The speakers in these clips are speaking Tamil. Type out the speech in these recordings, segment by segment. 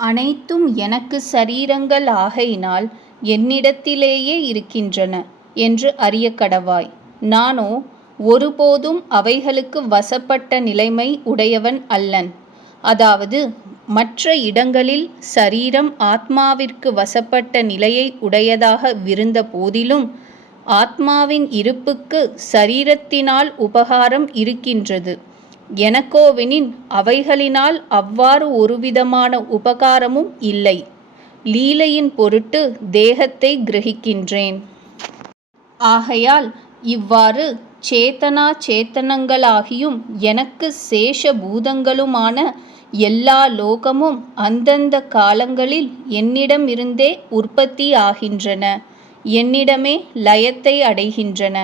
அனைத்தும் எனக்கு சரீரங்கள் ஆகையினால் என்னிடத்திலேயே இருக்கின்றன என்று அறியக்கடவாய். நானோ ஒருபோதும் அவைகளுக்கு வசப்பட்ட நிலைமை உடையவன் அல்லன். அதாவது மற்ற இடங்களில் சரீரம் ஆத்மாவிற்கு வசப்பட்ட நிலையை உடையதாக விருந்த போதிலும் ஆத்மாவின் இருப்புக்கு சரீரத்தினால் உபகாரம் இருக்கின்றது. எனக்கோவெனின் அவைகளினால் அவ்வாறு ஒருவிதமான உபகாரமும் இல்லை. லீலையின் பொருட்டு தேகத்தை கிரகிக்கின்றேன். ஆகையால் இவ்வாறு சேத்தனா சேத்தனங்களாகியும் எனக்கு சேஷ பூதங்களுமான எல்லா லோகமும் அந்தந்த காலங்களில் என்னிடமிருந்தே உற்பத்தி ஆகின்றன, என்னிடமே லயத்தை அடைகின்றன.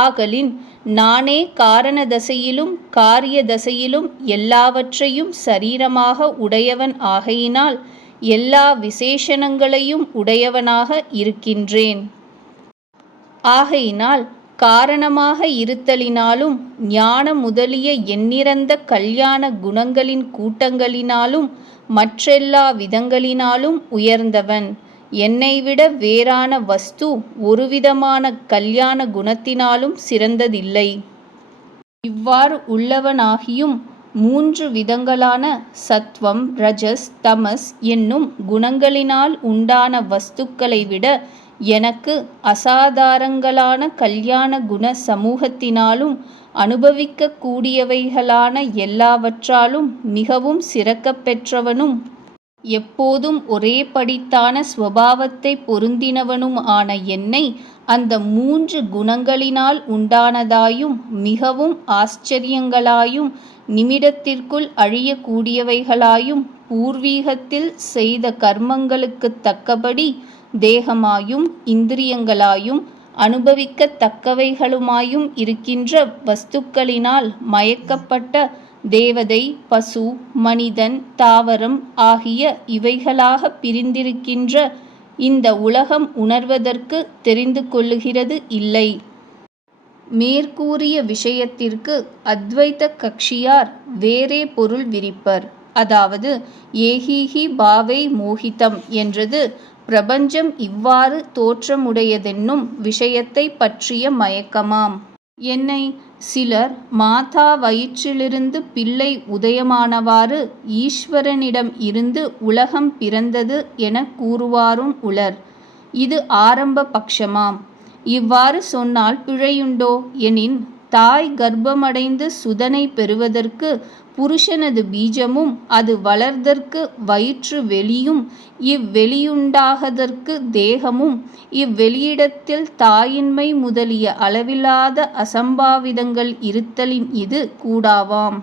ஆகலின் நானே காரண தசையிலும் காரிய தசையிலும் எல்லாவற்றையும் சரீரமாக உடையவன் ஆகையினால் எல்லா விசேஷணங்களையும் உடையவனாக இருக்கின்றேன். ஆகையினால் காரணமாக இருத்தலினாலும் ஞான முதலிய எண்ணிறந்த கல்யாண குணங்களின் கூட்டங்களினாலும் மற்றெல்லா விதங்களினாலும் உயர்ந்தவன். என்னைவிட வேறான வஸ்து ஒருவிதமான கல்யாண குணத்தினாலும் சிறந்ததில்லை. இவ்வாறு உள்ளவனாகியும் 3 விதங்களான சத்வம் ரஜஸ் தமஸ் என்னும் குணங்களினால் உண்டான வஸ்துக்களை விட எனக்கு அசாதாரங்களான கல்யாண குண சமூகத்தினாலும் அனுபவிக்க கூடியவைகளான எல்லாவற்றாலும் மிகவும் சிறக்கப் பெற்றவனும் எப்போதும் ஒரே படித்தான ஸ்வபாவத்தை பொருந்தினவனும் ஆன என்னை அந்த 3 குணங்களினால் உண்டானதாயும் மிகவும் ஆச்சரியங்களாயும் நிமிடத்திற்குள் அழியக்கூடியவைகளாயும் பூர்வீகத்தில் செய்த கர்மங்களுக்குத் தக்கபடி தேகமாயும் இந்திரியங்களாயும் அனுபவிக்கத்தக்கவைகளுமாயும் இருக்கின்ற வஸ்துக்களினால் மயக்கப்பட்ட தேவதை, பசு, மனிதன், தாவரம் ஆகிய இவைகளாக பிரிந்திருக்கின்ற இந்த உலகம் உணர்வதற்கு தெரிந்து கொள்ளுகிறது இல்லை. மேற்கூறிய விஷயத்திற்கு அத்வைத கக்ஷியார் வேறே பொருள் விரிப்பர். அதாவது ஏஹீஹி பாவை மோகிதம் என்றது பிரபஞ்சம் இவ்வாறு தோற்றமுடையதென்னும் விஷயத்தை பற்றிய மயக்கமாம். என்னை சிலர் மாதா வயிற்றிலிருந்து பிள்ளை உதயமானவாறு ஈஸ்வரனிடம் இருந்து உலகம் பிறந்தது என கூறுவாரும் உளர். இது ஆரம்ப பட்சமாம். இவ்வாறு சொன்னால் பிழையுண்டோ எனின், தாய் கர்ப்பமடைந்து சுதனை பெறுவதற்கு புருஷனது பீஜமும் அது வளர்தற்கு வயிற்று வெளியும் இவ்வெளியுண்டாகதற்கு தேகமும் இவ்வெளியிடத்தில் தாயின்மை முதலிய அளவிலாத அசம்பாவிதங்கள் இருத்தலின் இது கூடாவாம்.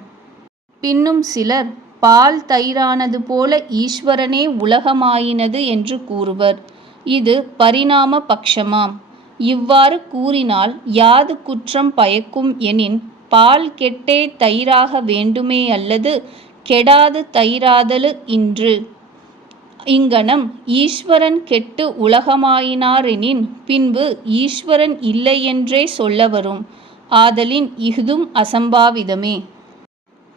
பின்னும் சிலர் பால் தயிரானது போல ஈஸ்வரனே உலகமாயினது என்று கூறுவர். இது பரிணாம பட்சமாம். இவ்வாறு கூறினால் யாது குற்றம் பயக்கும் எனின், பால் கெட்டே தயிராக வேண்டுமே அல்லது கெடாது தயிராதலு இன்று. இங்ஙனம் ஈஸ்வரன் கெட்டு உலகமாயினாரெனின் பின்பு ஈஸ்வரன் இல்லையென்றே சொல்ல வரும். ஆதலின் இஃதும் அசம்பாவிதமே.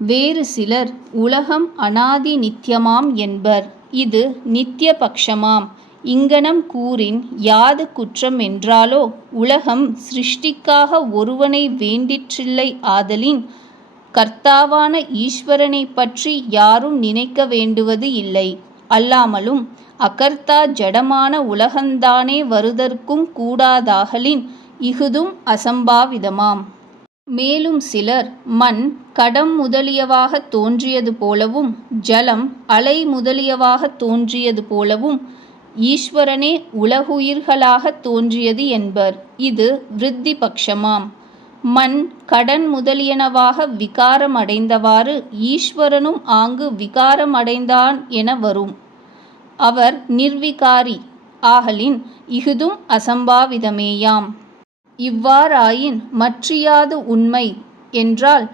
வேறு சிலர் உலகம் அநாதி நித்தியமாம் என்பர். இது நித்திய பட்சமாம். இங்ஙனம் கூறின் யாது குற்றம் என்றாலோ, உலகம் சிருஷ்டிக்காக ஒருவனை வேண்டிற்றில்லை. ஆதலின் கர்த்தாவான ஈஸ்வரனைப் பற்றி யாரும் நினைக்க வேண்டுவது இல்லை. அல்லாமலும் அகர்த்தா ஜடமான உலகந்தானே வருதற்கும் கூடாதாகலின் இஃதும் அசம்பாவிதமாம். மேலும் சிலர் மண் கடம் முதலியவாக தோன்றியது போலவும் ஜலம் அலை முதலியவாக தோன்றியது போலவும் ஈஸ்வரனே உலகுயிர்களாக தோன்றியது என்பர். இது விருத்தி பட்சமாம். மண் கடன் முதலியனவாக விகாரம் அடைந்தவாறு ஈஸ்வரனும் ஆங்கு விகாரம் அடைந்தான் என வரும். அவர் நிர்விகாரி ஆகலின் இஃதும் அசம்பாவிதமேயாம். இவ்வாறாயின் மற்றியாது உண்மை என்றால்,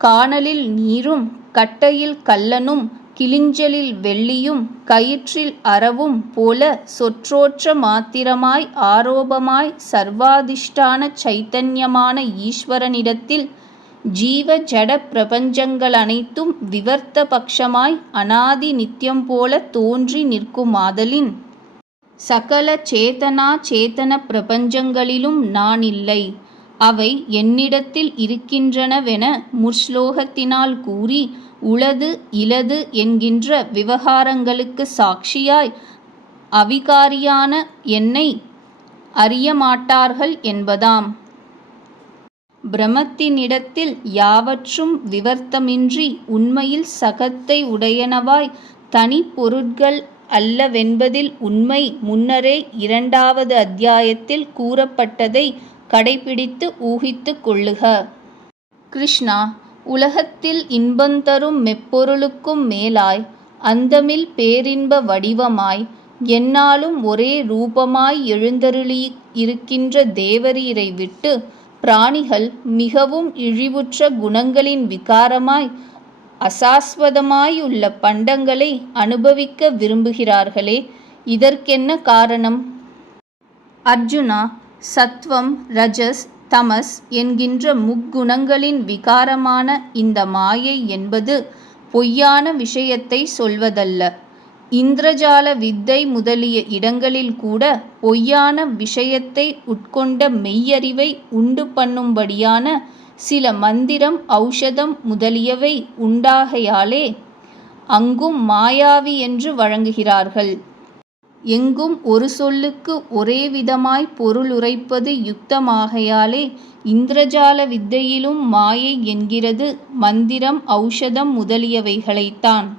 கானலில் நீரும் கட்டையில் கல்லனும் கிளிஞ்சலில் வெள்ளியும் கயிற்றில் அரவும் போல சொற்றோற்ற மாத்திரமாய் ஆரோபமாய் சர்வாதிஷ்டான சைத்தன்யமான ஈஸ்வரனிடத்தில் ஜீவ ஜட பிரபஞ்சங்கள் அனைத்தும் விவர்த்த பட்சமாய் அனாதி நித்தியம் போல தோன்றி நிற்குமாதலின் சகல சேதனா சேதன பிரபஞ்சங்களிலும் நான் இல்லை, அவை என்னிடத்தில் இருக்கின்றனவென முற்ஸ்லோகத்தினால் கூறி உளது இலது என்கின்ற விவகாரங்களுக்கு சாட்சியாய் அவிகாரியான என்னை அறியமாட்டார்கள் என்பதாம். பிரமத்தினிடத்தில் யாவற்றும் விவர்த்தமின்றி உண்மையில் சகத்தை உடையனவாய் தனி பொருட்கள் அல்லவென்பதில் உண்மை முன்னரே 2வது அத்தியாயத்தில் கூறப்பட்டதை கடைப்பிடித்து ஊகித்துக் கொள்ளுக. கிருஷ்ணா, உலகத்தில் இன்பந்தரும் மெப்பொருளுக்கும் மேலாய் அந்தமில் பேரின்ப வடிவமாய் எந்நாளும் ஒரே ரூபமாய் எழுந்தருளி இருக்கின்ற தேவரீரை விட்டு பிராணிகள் மிகவும் இழிவுற்ற குணங்களின் விகாரமாய் அசாஸ்வதமாயுள்ள பண்டங்களை அனுபவிக்க விரும்புகிறார்களே, இதற்கென்ன காரணம்? அர்ஜுனா, சத்வம் ரஜஸ் தமஸ் என்கின்ற முக்குணங்களின் விகாரமான இந்த மாயை என்பது பொய்யான விஷயத்தை சொல்வதல்ல. இந்திரஜால வித்தை முதலிய இடங்களில் கூட பொய்யான விஷயத்தை உட்கொண்ட மெய்யறிவை உண்டு பண்ணும்படியான சில மந்திரம் ஔஷதம் முதலியவை உண்டாகையாலே அங்கும் மாயாவி என்று வழங்குகிறார்கள். எங்கும் ஒரு சொல்லுக்கு ஒரே விதமாய் பொருளுரைப்பது யுக்தமாகையாலே இந்திரஜால வித்தையிலும் மாயை என்கிறது மந்திரம் ஔஷதம் முதலியவைகளைத்தான்.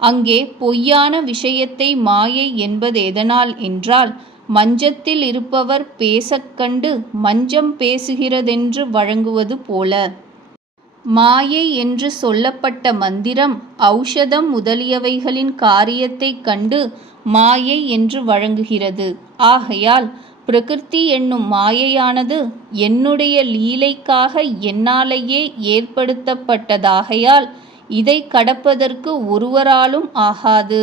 அங்கே பொய்யான விஷயத்தை மாயை என்பதெதனால் என்றால், மஞ்சத்தில் இருப்பவர் பேசக்கண்டு மஞ்சம் பேசுகிறதென்று வழங்குவது போல. மாயை என்று சொல்லப்பட்ட மந்திரம் ஔஷதம் முதலியவைகளின் காரியத்தைக் கண்டு மாயை என்று வழங்குகிறது. ஆகையால் பிரகிருதி என்னும் மாயையானது என்னுடைய லீலைக்காக என்னாலேயே ஏற்படுத்தப்பட்டதாகையால் இதை கடப்பதற்கு ஒருவராலும் ஆகாது.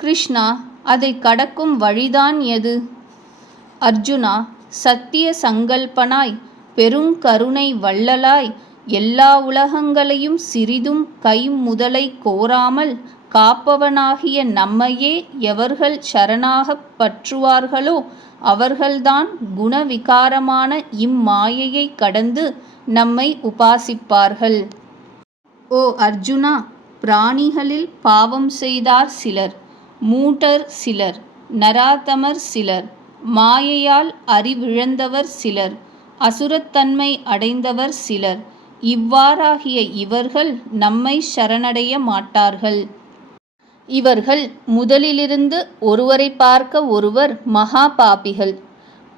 கிருஷ்ணா, அதை கடக்கும் வழிதான் எது? அர்ஜுனா, சத்திய சங்கல்பனாய் பெருங்கருணை வள்ளலாய் எல்லா உலகங்களையும் சிறிதும் கை முதலை கோராமல் காப்பவனாகிய நம்மையே எவர்கள் சரணாகப் பற்றுவார்களோ அவர்கள்தான் குணவிகாரமான இம்மாயையை கடந்து நம்மை உபாசிப்பார்கள். ஓ அர்ஜுனா, பிராணிகளில் பாவம் செய்தார் சிலர், மூடர் சிலர், நராதமர் சிலர், மாயையால் அறிவிழந்தவர் சிலர், அசுரத்தன்மை அடைந்தவர் சிலர். இவ்வாறாகிய இவர்கள் நம்மை சரணடைய மாட்டார்கள். இவர்கள் முதலிலிருந்து ஒருவரை பார்க்க ஒருவர் மகா பாபிகள்.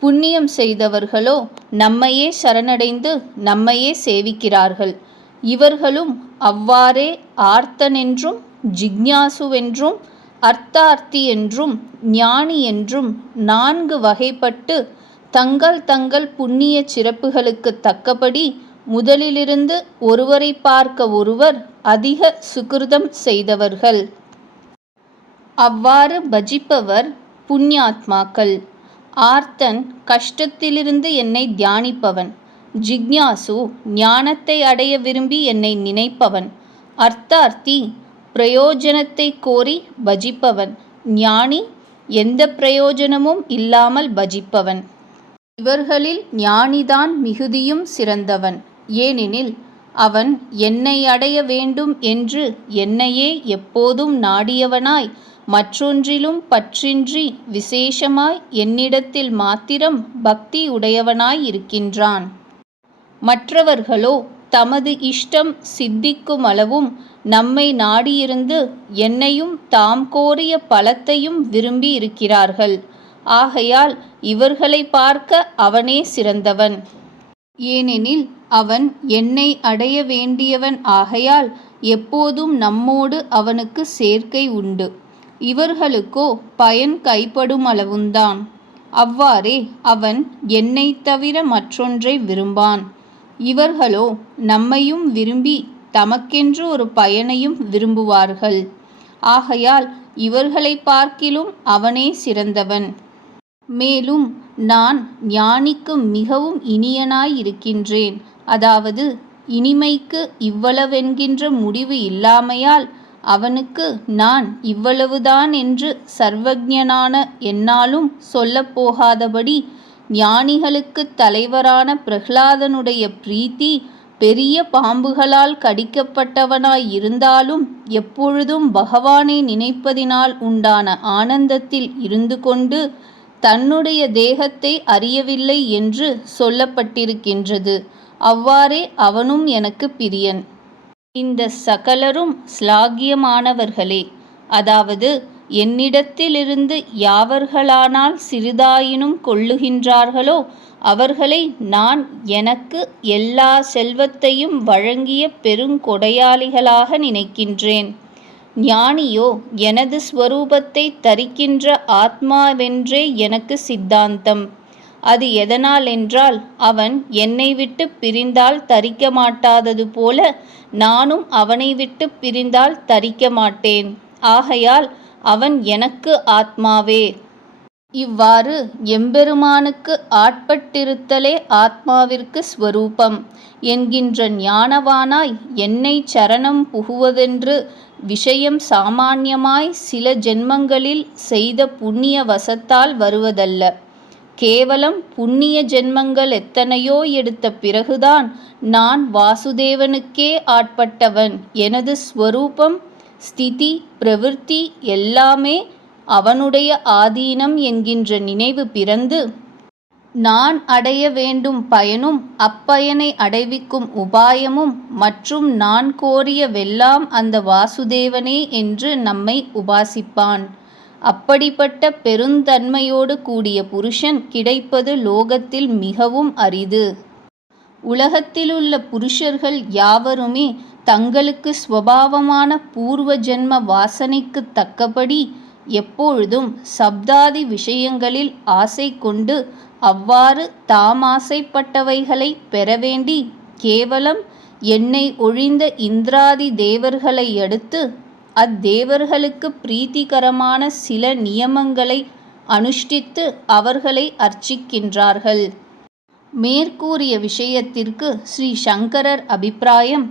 புண்ணியம் செய்தவர்களோ நம்மையே சரணடைந்து நம்மையே சேவிக்கிறார்கள். இவர்களும் அவ்வாறே ஆர்த்தனென்றும் ஜிக்ஞாசுவென்றும் அர்த்தார்த்தி என்றும் ஞானி என்றும் 4 வகைப்பட்டு தங்கள் தங்கள் புண்ணிய சிறப்புகளுக்கு தக்கபடி முதலிலிருந்து ஒருவரை பார்க்க ஒருவர் அதிக சுகிருதம் செய்தவர்கள். அவ்வாறு பஜிப்பவர் புண்ணியாத்மாக்கள். ஆர்த்தன் கஷ்டத்திலிருந்து என்னை தியானிப்பவன். ஜிக்ஞாசு ஞானத்தை அடைய விரும்பி என்னை நினைப்பவன். அர்த்தார்த்தி பிரயோஜனத்தை கோரி பஜிப்பவன். ஞானி எந்த பிரயோஜனமும் இல்லாமல் பஜிப்பவன். இவர்களில் ஞானிதான் மிகுதியும் சிறந்தவன். ஏனெனில் அவன் என்னை அடைய வேண்டும் என்று என்னையே எப்போதும் நாடியவனாய் மற்றொன்றிலும் பற்றின்றி விசேஷமாய் என்னிடத்தில் மாத்திரம் பக்தி உடையவனாய் இருக்கின்றான். மற்றவர்களோ தமது இஷ்டம் சித்திக்குமளவும் நம்மை நாடியிருந்து என்னையும் தாம் கோரிய பலத்தையும் விரும்பி இருக்கிறார்கள். ஆகையால் இவர்களை பார்க்க அவனே சிறந்தவன். ஏனெனில் அவன் என்னை அடைய வேண்டியவன் ஆகையால் எப்போதும் நம்மோடு அவனுக்கு சேர்க்கை உண்டு. இவர்களுக்கோ பயன் கைப்படுமளவுந்தான். அவ்வாறே அவன் என்னைத் தவிர மற்றொன்றை விரும்பான். இவர்களோ நம்மையும் விரும்பி தமக்கென்று ஒரு பயனையும் விரும்புவார்கள். ஆகையால் இவர்களை பார்க்கிலும் அவனே சிறந்தவன். மேலும் நான் ஞானிக்கு மிகவும் இனியனாய் இருக்கின்றேன். அதாவது இனிமைக்கு இவ்வளவென்கின்ற முடிவு இல்லாமையால் அவனுக்கு நான் இவ்வளவுதான் என்று சர்வஜனான என்னாலும் சொல்லப்போகாதபடி ஞானிகளுக்குத் தலைவரான பிரஹ்லாதனுடைய பிரீத்தி பெரிய பாம்புகளால் கடிக்கப்பட்டவனாய் இருந்தாலும் எப்பொழுதும் பகவானை நினைப்பதினால் உண்டான ஆனந்தத்தில் இருந்து கொண்டு தன்னுடைய தேகத்தை அறியவில்லை என்று சொல்லப்பட்டிருக்கின்றது. அவ்வாறே அவனும் எனக்கு பிரியன். இந்த சகலரும் ஸ்லாகியமானவர்களே. அதாவது என்னிடத்திலிருந்து யாவர்களானால் சிறிதாயினும் கொள்ளுகின்றார்களோ அவர்களை நான் எனக்கு எல்லா செல்வத்தையும் வழங்கிய பெருங்கொடையாளிகளாக நினைக்கின்றேன். ஞானியோ எனது ஸ்வரூபத்தை தரிக்கின்ற ஆத்மாவென்றே எனக்கு சித்தாந்தம். அது எதனால் என்றால் அவன் என்னை விட்டு பிரிந்தால் தரிக்க மாட்டாதது போல நானும் அவனை விட்டு பிரிந்தால் தரிக்க மாட்டேன். ஆகையால் அவன் எனக்கு ஆத்மாவே. இவ்வாறு எம்பெருமானுக்கு ஆட்பட்டிருத்தலே ஆத்மாவிற்கு ஸ்வரூபம் என்கின்ற ஞானவானாய் என்னை சரணம் புகுவதென்று விஷயம் சாமான்யமாய் சில ஜென்மங்களில் செய்த புண்ணிய வசத்தால் வருவதல்ல. கேவலம் புண்ணிய ஜென்மங்கள் எத்தனையோ எடுத்த பிறகுதான் நான் வாசுதேவனுக்கே ஆட்பட்டவன், எனது ஸ்வரூபம் ஸ்திதி பிரவிற்த்தி எல்லாமே அவனுடைய ஆதீனம் என்கின்ற நினைவு பிறந்து நான் அடைய வேண்டும் பயனும் அப்பயனை அடைவிக்கும் உபாயமும் மற்றும் நான் கோரியவெல்லாம் அந்த வாசுதேவனே என்று நம்மை உபாசிப்பான். அப்படிப்பட்ட பெருந்தன்மையோடு கூடிய புருஷன் கிடைப்பது லோகத்தில் மிகவும் அரிது. உலகத்திலுள்ள புருஷர்கள் யாவருமே தங்களுக்கு ஸ்வபாவமான பூர்வ ஜென்ம வாசனைக்கு தக்கபடி எப்பொழுதும் சப்தாதி விஷயங்களில் ஆசை கொண்டு அவ்வாறு தாம் ஆசைப்பட்டவைகளை பெறவேண்டி கேவலம் என்னை ஒழிந்த இந்திராதி தேவர்களை அடுத்து அத்தேவர்களுக்கு பிரீத்திகரமான சில நியமங்களை அனுஷ்டித்து அவர்களை அர்ச்சிக்கின்றார்கள். மேற்கூறிய விஷயத்திற்கு ஸ்ரீ சங்கரர் அபிப்பிராயம்,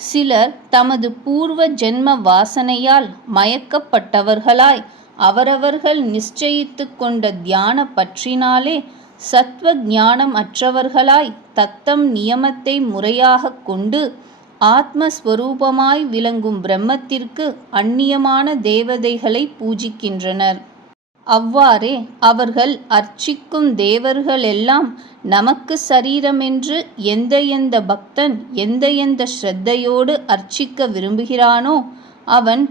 சிலர் தமது பூர்வ ஜென்ம வாசனையால் மயக்கப்பட்டவர்களாய் அவரவர்கள் நிச்சயித்து கொண்ட தியான பற்றினாலே சத்வ ஞானம் அற்றவர்களாய் தத்தம் நியமத்தை முறையாக கொண்டு ஆத்மஸ்வரூபமாய் விளங்கும் பிரம்மத்திற்கு அந்நியமான தேவதைகளை பூஜிக்கின்றனர். அவ்வாறே அவர்கள் அர்ச்சிக்கும் தேவர்களெல்லாம் நமக்கு சரீரமென்று எந்த பக்தன் எந்த ஸ்ரத்தையோடு அர்ச்சிக்க விரும்புகிறானோ அவன்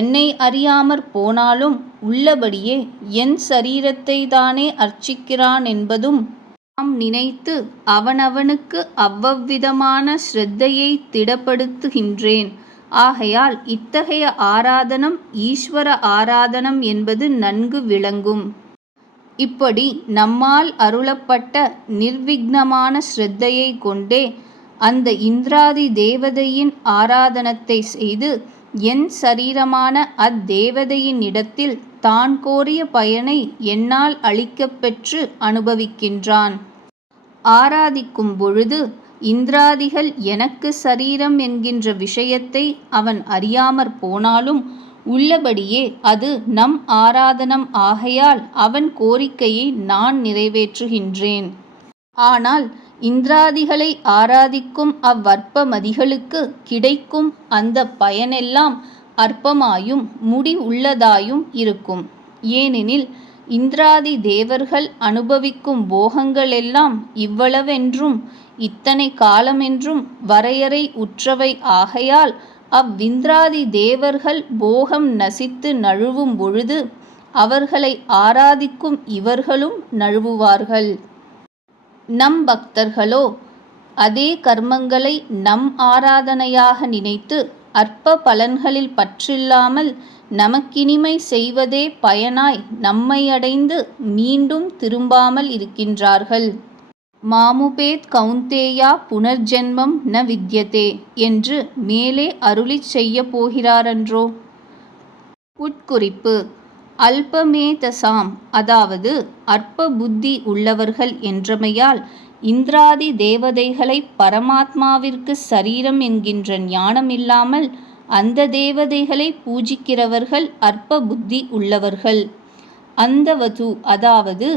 என்னை அறியாமற் போனாலும் உள்ளபடியே என் சரீரத்தை தானே அர்ச்சிக்கிறான் என்பதும் நாம் நினைத்து அவனவனுக்கு அவ்வவ்விதமான ஸ்ரத்தையை திடப்படுத்துகின்றேன். ஆகையால் இத்தகைய ஆராதனம் ஈஸ்வர ஆராதனம் என்பது நன்கு விளங்கும். இப்படி நம்மால் அருளப்பட்ட நிர்விக்னமான ஸ்ரத்தையை கொண்டே அந்த இந்திராதி தேவதையின் ஆராதனத்தை செய்து என் சரீரமான அத்தேவதையின் இடத்தில் தான் கோரிய பயனை என்னால் அளிக்கப் பெற்று அனுபவிக்கின்றான். ஆராதிக்கும் பொழுது இந்திராதிகள் எனக்கு சரீரம் என்கின்ற விஷயத்தை அவன் அறியாமற் போனாலும் உள்ளபடியே அது நம் ஆராதனம் ஆகையால் அவன் கோரிக்கையை நான் நிறைவேற்றுகின்றேன். ஆனால் இந்திராதிகளை ஆராதிக்கும் அவ்வற்பமதிகளுக்கு கிடைக்கும் அந்த பயனெல்லாம் அற்பமாயும் முடிவுள்ளதாயும் இருக்கும். ஏனெனில் இந்திராதி தேவர்கள் அனுபவிக்கும் போகங்களெல்லாம் இவ்வளவென்றும் இத்தனை காலமென்றும் வரையறை உற்றவை ஆகையால் அவ்விந்திராதி தேவர்கள் போகம் நசித்து நழுவும் பொழுது அவர்களை ஆராதிக்கும் இவர்களும் நழுவுவார்கள். நம் பக்தர்களோ அதே கர்மங்களை நம் ஆராதனையாக நினைத்து அற்ப பலன்களில் பற்றில்லாமல் நமக்கினிமை செய்வதே பயனாய் நம்மை அடைந்து மீண்டும் திரும்பாமல் இருக்கின்றார்கள். மாமுபேத் கௌந்தேயா புனர்ஜென்மம் ந வித்யதே என்று மேலே அருளிச் செய்ய போகிறாரன்றோ. உட்குறிப்பு: அல்பமேதசாம், அதாவது அற்ப புத்தி உள்ளவர்கள் என்றமையால் இந்திராதி தேவதைகளை பரமாத்மாவிற்கு சரீரம் என்கின்ற ஞானம் இல்லாமல் அந்த தேவதைகளை பூஜிக்கிறவர்கள் அற்ப புத்தி உள்ளவர்கள். அந்தவது அதாவது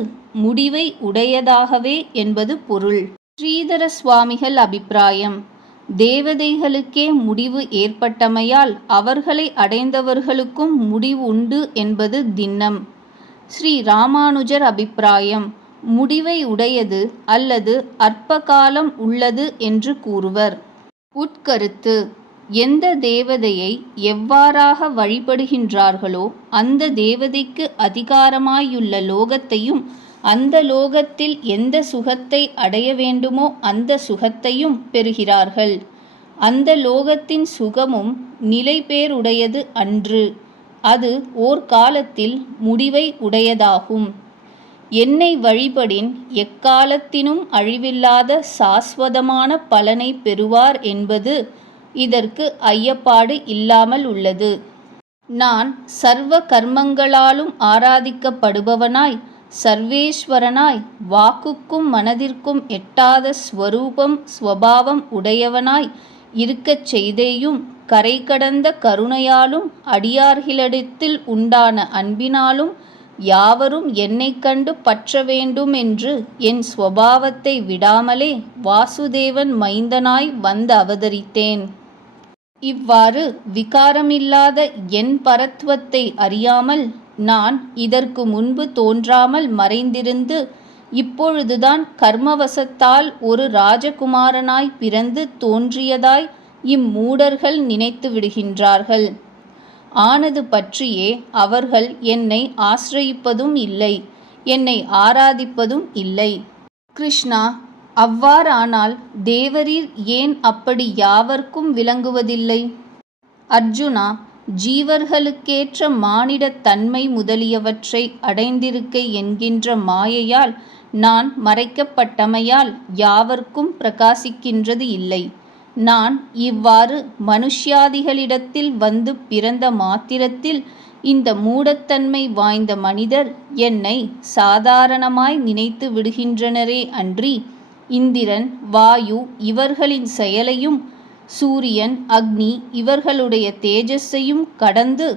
முடிவை உடையதாகவே என்பது பொருள். ஸ்ரீதர சுவாமிகள் அபிப்பிராயம்: தேவதைகளுக்கே முடிவு ஏற்பட்டமையால் அவர்களை அடைந்தவர்களுக்கும் முடிவு உண்டு என்பது திண்ணம். ஸ்ரீ ராமானுஜர் அபிப்பிராயம்: முடிவை உடையது அல்லது அற்ப காலம் உள்ளது என்று கூறுவர். உட்கருத்து: எந்த தேவதையை எவ்வாறாக வழிபடுகின்றார்களோ அந்த தேவதைக்கு அதிகாரமாயுள்ள லோகத்தையும் அந்த லோகத்தில் எந்த சுகத்தை அடைய வேண்டுமோ அந்த சுகத்தையும் பெறுகிறார்கள். அந்த லோகத்தின் சுகமும் நிலைபேறுடையது அன்று. அது ஓர் காலத்தில் முடிவை உடையதாகும். என்னை வழிபடின் எக்காலத்தினும் அழிவில்லாத சாஸ்வதமான பலனை பெறுவார் என்பது இதற்கு ஐயப்பாடு இல்லாமல் உள்ளது. நான் சர்வ கர்மங்களாலும் ஆராதிக்கப்படுபவனாய் சர்வேஸ்வரனாய் வாக்குக்கும் மனதிற்கும் எட்டாத ஸ்வரூபம் ஸ்வபாவம் உடையவனாய் இருக்கச் செய்தேயும் கரை கடந்த கருணையாலும் அடியார்களிடத்தில் உண்டான அன்பினாலும் யாவரும் என்னை கண்டு பற்ற வேண்டும் என்று என் ஸ்வபாவத்தை விடாமலே வாசுதேவன் மைந்தனாய் வந்து அவதரித்தேன். இவ்வாறு விகாரமில்லாத என் பரத்வத்தை அறியாமல் நான் இதற்கு முன்பு தோன்றாமல் மறைந்திருந்து இப்பொழுதுதான் கர்மவசத்தால் ஒரு ராஜகுமாரனாய் பிறந்து தோன்றியதாய் இம்மூடர்கள் நினைத்து விடுகின்றார்கள். ஆனது பற்றியே அவர்கள் என்னை ஆசிரயிப்பதும் இல்லை, என்னை ஆராதிப்பதும் இல்லை. கிருஷ்ணா, அவ்வாறானால் தேவரீர் ஏன் அப்படி யாவர்க்கும் விளங்குவதில்லை? அர்ஜுனா, ஜீவர்களுக்கேற்ற மானிடத் தன்மை முதலியவற்றை அடைந்திருக்கை என்கின்ற மாயையால் நான் மறைக்கப்பட்டமையால் யாவர்க்கும் பிரகாசிக்கின்றது இல்லை. நான் இவ்வாறு மனுஷ்யாதிகளிடத்தில் வந்து பிறந்த மாத்திரத்தில் இந்த மூடத்தன்மை வாய்ந்த மனிதர் என்னை சாதாரணமாய் நினைத்து விடுகின்றனரே அன்றி இந்திரன் வாயு இவர்களின் செயலையும் சூரியன் அக்னி இவர்களுடைய தேஜஸையும் கடந்து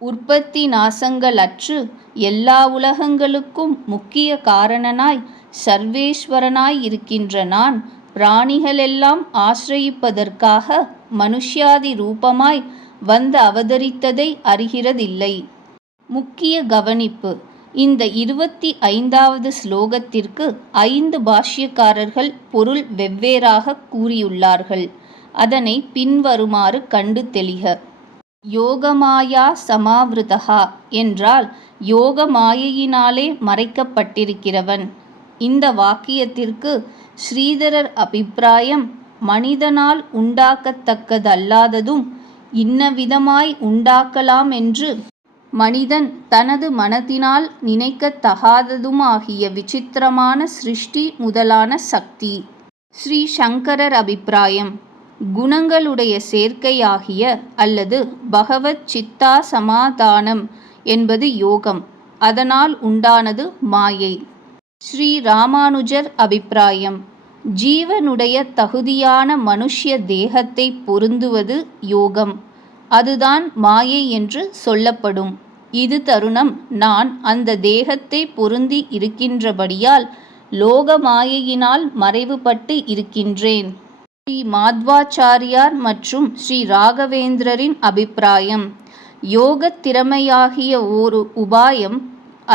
உற்பத்தி நாசங்களற்று எல்லா உலகங்களுக்கும் முக்கிய காரணனாய் சர்வேஸ்வரனாய் இருக்கின்ற நான் பிராணிகளெல்லாம் ஆசிரயிப்பதற்காக மனுஷ்யாதி ரூபமாய் வந்து அவதரித்ததை அறிகிறதில்லை. முக்கிய கவனிப்பு: இந்த 25வது ஸ்லோகத்திற்கு 5 பாஷ்யக்காரர்கள் பொருள் வெவ்வேறாக கூறியுள்ளார்கள். அதனை பின்வருமாறு கண்டு தெளிக. யோகமாயா சமாவிருதா என்றால் யோக மாயையினாலே மறைக்கப்பட்டிருக்கிறவன். இந்த வாக்கியத்திற்கு ஸ்ரீதரர் அபிப்பிராயம்: மனிதனால் உண்டாக்கத்தக்கதல்லாததும் இன்னவிதமாய் உண்டாக்கலாம் என்று மனிதன் தனது மனத்தினால் நினைக்கத்தகாததுமாகிய விசித்திரமான சிருஷ்டி முதலான சக்தி. ஸ்ரீ சங்கரர் அபிப்பிராயம்: குணங்களுடைய சேர்க்கையாகிய அல்லது பகவத் சித்தா சமாதானம் என்பது யோகம், அதனால் உண்டானது மாயை. ஸ்ரீ ராமானுஜர் அபிப்பிராயம்: ஜீவனுடைய தகுதியான மனுஷ்ய தேகத்தை பொருந்துவது யோகம், அதுதான் மாயை என்று சொல்லப்படும். இது தருணம் நான் அந்த தேகத்தை பொருந்தி இருக்கின்றபடியால் லோக மாயையினால் மறைவுபட்டு இருக்கின்றேன். ஸ்ரீ மாத்வாச்சாரியார் மற்றும் ஸ்ரீ ராகவேந்திரரின் அபிப்பிராயம்: யோகத் திறமையாகிய ஒரு உபாயம்,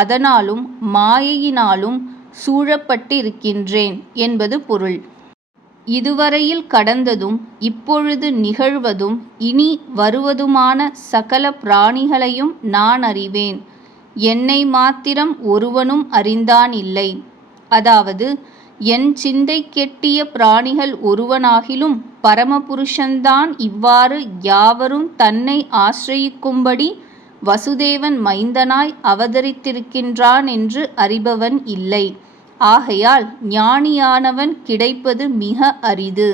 அதனாலும் மாயையினாலும் சூழப்பட்டிருக்கின்றேன் என்பது பொருள். இதுவரையில் கடந்ததும் இப்பொழுது நிகழ்வதும் இனி வருவதுமான சகல பிராணிகளையும் நான் அறிவேன். என்னை மாத்திரம் ஒருவனும் அறிந்தான் இல்லை. அதாவது என் சிந்தை கெட்டிய பிராணிகள் ஒருவனாகிலும் பரமபுருஷன்தான் இவ்வாறு யாவரும் தன்னை ஆசிரயிக்கும்படி வசுதேவன் மைந்தனாய் அவதரித்திருக்கின்றான் என்று அறிபவன் இல்லை. ஆகையால் ஞானியானவன் கிடைப்பது மிக அரிது.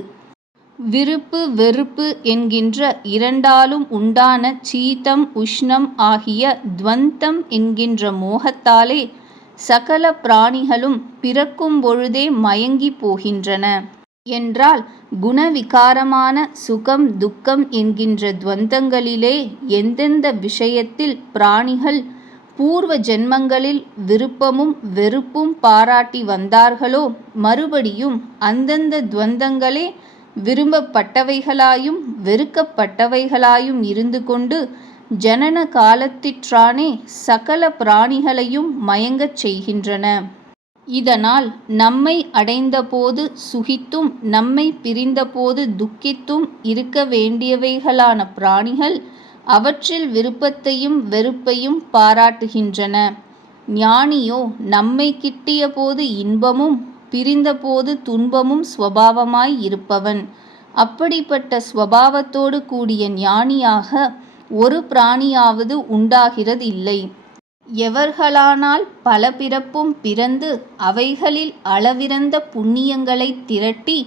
விருப்பு வெறுப்பு என்கின்ற இரண்டாலும் உண்டான சீதம் உஷ்ணம் ஆகிய துவந்தம் என்கின்ற மோகத்தாலே சகல பிராணிகளும் பிறக்கும் பொழுதே மயங்கி போகின்றன என்றால், குணவிகாரமான சுகம் துக்கம் என்கின்ற துவந்தங்களிலே எந்தெந்த விஷயத்தில் பிராணிகள் பூர்வ ஜென்மங்களில் விருப்பமும் வெறுப்பும் பாராட்டி வந்தார்களோ, மறுபடியும் அந்தந்த துவந்தங்களே விரும்பப்பட்டவைகளாயும் வெறுக்கப்பட்டவைகளாயும் இருந்து கொண்டு ஜனன காலத்திற்றானே சகல பிராணிகளையும் மயங்கச் செய்கின்றன. இதனால் நம்மை அடைந்தபோது சுகித்தும் நம்மை பிரிந்தபோது துக்கித்தும் இருக்க வேண்டியவைகளான பிராணிகள் அவற்றில் விருப்பத்தையும் வெறுப்பையும் பாராட்டுகின்றன. ஞானியோ நம்மை கிட்டிய போது இன்பமும் பிரிந்தபோது துன்பமும் ஸ்வபாவமாய் இருப்பவன். அப்படிப்பட்ட ஸ்வபாவத்தோடு கூடிய ஞானியாக ஒரு பிராணியாவது உண்டாகிறதில்லை. எவர்களானால் பல பிறப்பும் பிறந்து அவைகளில் அளவிறந்த புண்ணியங்களைத் திரட்டி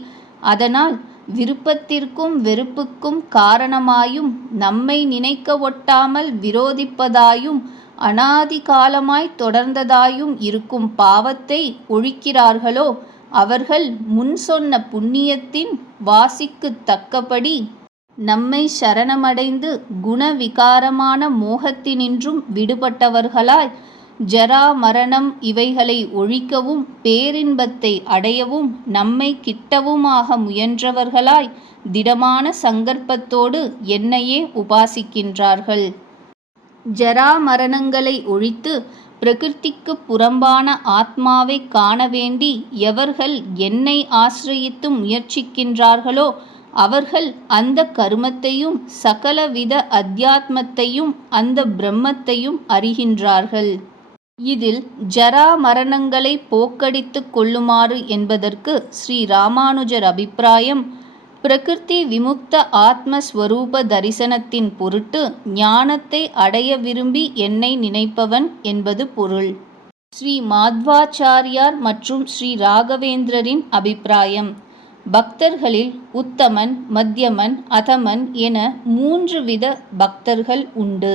அதனால் விருப்பத்திற்கும் வெறுப்புக்கும் காரணமாயும் நம்மை நினைக்க ஒட்டாமல் விரோதிப்பதாயும் அனாதி காலமாய் தொடர்ந்ததாயும் இருக்கும் பாவத்தை ஒழிக்கிறார்களோ, அவர்கள் முன் சொன்ன புண்ணியத்தின் வாசிக்குத் தக்கபடி நம்மை சரணமடைந்து குணவிகாரமான மோகத்தினின்றும் விடுபட்டவர்களாய் ஜரா மரணம் இவைகளை ஒழிக்கவும் பேரின்பத்தை அடையவும் நம்மை கிட்டவுமாக முயன்றவர்களாய் திடமான சங்கற்பத்தோடு என்னையே உபாசிக்கின்றார்கள். ஜரா மரணங்களை ஒழித்து பிரகிருதிக்கு புறம்பான ஆத்மாவை காண வேண்டி எவர்கள் என்னை ஆசிரயித்து முயற்சிக்கின்றார்களோ, அவர்கள் அந்த கருமத்தையும் சகலவித அத்தியாத்மத்தையும் அந்த பிரம்மத்தையும் அறிகின்றார்கள். இதில் ஜரா மரணங்களை போக்கடித்து கொள்ளுமாறு என்பதற்கு ஸ்ரீ ராமானுஜர் அபிப்பிராயம், பிரகிருதி விமுக்த ஆத்மஸ்வரூப தரிசனத்தின் பொருட்டு ஞானத்தை அடைய விரும்பி என்னை நினைப்பவன் என்பது பொருள். ஸ்ரீ மாத்வாச்சாரியார் மற்றும் ஸ்ரீ ராகவேந்திரரின் அபிப்பிராயம், பக்தர்களில் உத்தமன், மத்தியமன், அதமன் என 3 வித பக்தர்கள் உண்டு.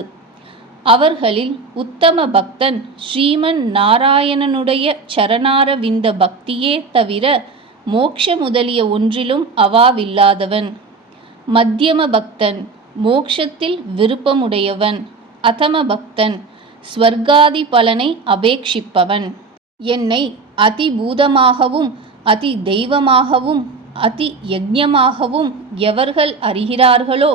அவர்களில் உத்தம பக்தன் ஸ்ரீமன் நாராயணனுடைய சரணாரவிந்த பக்தியே தவிர மோக்ஷ முதலிய ஒன்றிலும் அவாவில்லாதவன். மத்தியம பக்தன் மோக்ஷத்தில் விருப்பமுடையவன். அதம பக்தன் ஸ்வர்காதி பலனை அபேட்சிப்பவன். என்னை அதிபூதமாகவும் அதி தெய்வமாகவும் அதி யஜ்ஞமாகவும் எவர்கள் அறிகிறார்களோ,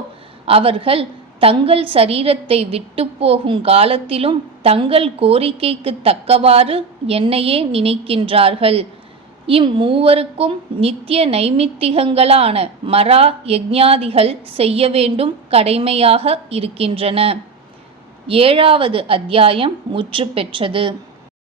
அவர்கள் தங்கள் சரீரத்தை விட்டு போகும் காலத்திலும் தங்கள் கோரிக்கைக்கு தக்கவாறு என்னையே நினைக்கின்றார்கள். இம்மூவருக்கும் நித்திய நைமித்திகங்களான மரா யஜ்ஞாதிகள் செய்ய வேண்டும் கடமையாக இருக்கின்றன. 7வது அத்தியாயம் முற்று பெற்றது.